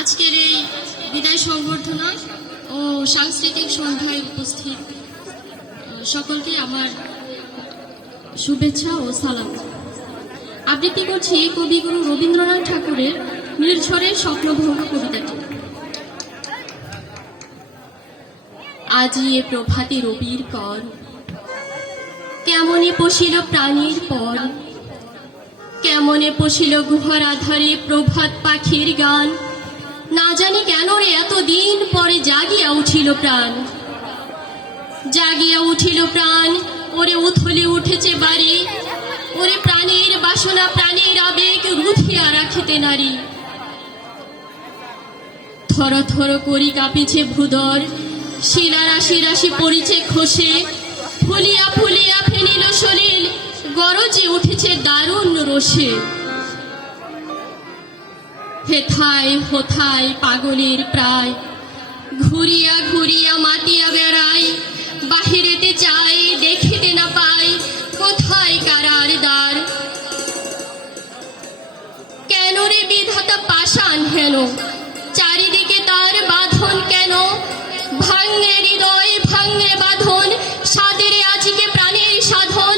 আজকের এই বিদায় সংবর্ধনা ও সাংস্কৃতিক সন্ধ্যায় উপস্থিত সকলকে আমার শুভেচ্ছা ও সালাম। আবৃত্তি করছি কবিগুরু রবীন্দ্রনাথ ঠাকুরের নির্ঝরের স্বপ্নভঙ্গ কবিতাটি। আজি এ প্রভাতে রবির কর, কেমনে পশিল প্রাণীর পর, কেমনে পশিল গুহার আধারে প্রভাত পাখির গান। না জানি কেন রে এতদিন পরে জাগিয়া উঠিল প্রাণ, জাগিয়া উঠিল প্রাণ। ওরে উথলে উঠেছে বাড়ি, ওরে প্রাণীর বাসনা প্রাণীর আবেগ রুধিয়া রাখিতে নারী। থর থর করি কাঁপিছে ভূদর, শিলা রাশি রাশি পড়িছে খসে, ফুলিয়া ফুলিয়া ফেনিল সলিল, গরজে উঠেছে দারুণ রোষে। হেথায় হোথায় পাগলের প্রায়, ঘুরিয়া ঘুরিয়া মাতিয়া বেড়াই। বাহিরেতে চাই দেখিতে না পাই, কোথায় কারার দ্বার। কেন রে বিধাতা পাষাণ হেন, চারিদিকে তার বাঁধন কেন। ভাঙে হৃদয় ভাঙে বাঁধন, সাদেরে আজিকে প্রাণের সাধন।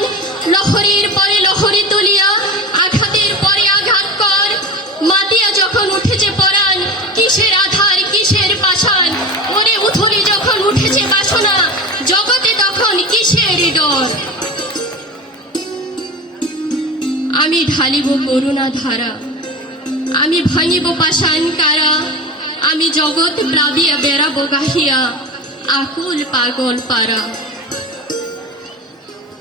লহরীর পরে লহরী তুলিয়া, আঘাতের পরে আঘাত কর। মাতিয়া যখন উঠেছে পরাণ, কিসের আধার কিসের পাষাণ। ওরে উথলি যখন উঠেছে বাসনা, জগতে তখন কিসের ডর। আমি ঢালিব করুণা ধারা, আমি ভাঙিব পাষাণ কারা। আমি জগৎ প্লাবিয়া বেড়াবো গাহিয়া, আকুল পাগল পারা।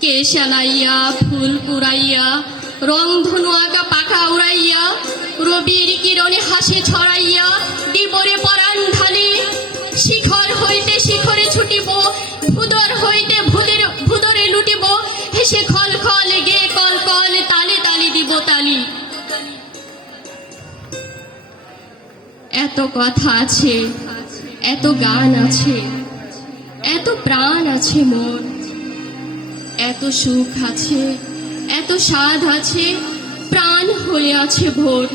কেশ আলাইয়া ফুল কুড়াইয়া, রং ধনু আঁকা পাকা উড়াইয়া। রবির কিরণে হাসি ছড়াইয়া, দিবরে পরাণ ঢালি। শিখর হইতে শিখরে ছুটিব, ভুদর হইতে ভুদরে লুটিব। হেসে খল খল গে কল কল, তালে তালে দিব তালি। এত কথা আছে, এত গান আছে, এত প্রাণ আছে মোর। এত সুখ আছে, এত স্বাদ আছে, প্রাণ হয়ে আছে ভোর।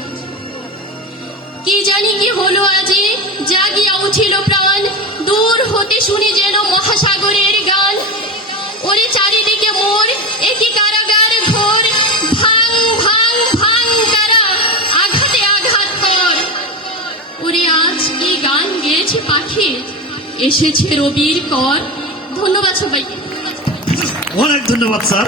কি জানি কি হলো আজি, জাগিয়া উঠিল প্রাণ। দূর হতে শুনি যেন মহাসাগরের গান। ওরে চারিদিকে মোর একই কারাগার ঘোর। ভাঙ ভাঙ ভাঙ কারা, আঘাতে আঘাত কর। ওরে আজ কি গান গেয়েছে পাখি, এসেছে রবির কর। ধন্যবাদ সবাইকে। অনেক ধন্যবাদ স্যার।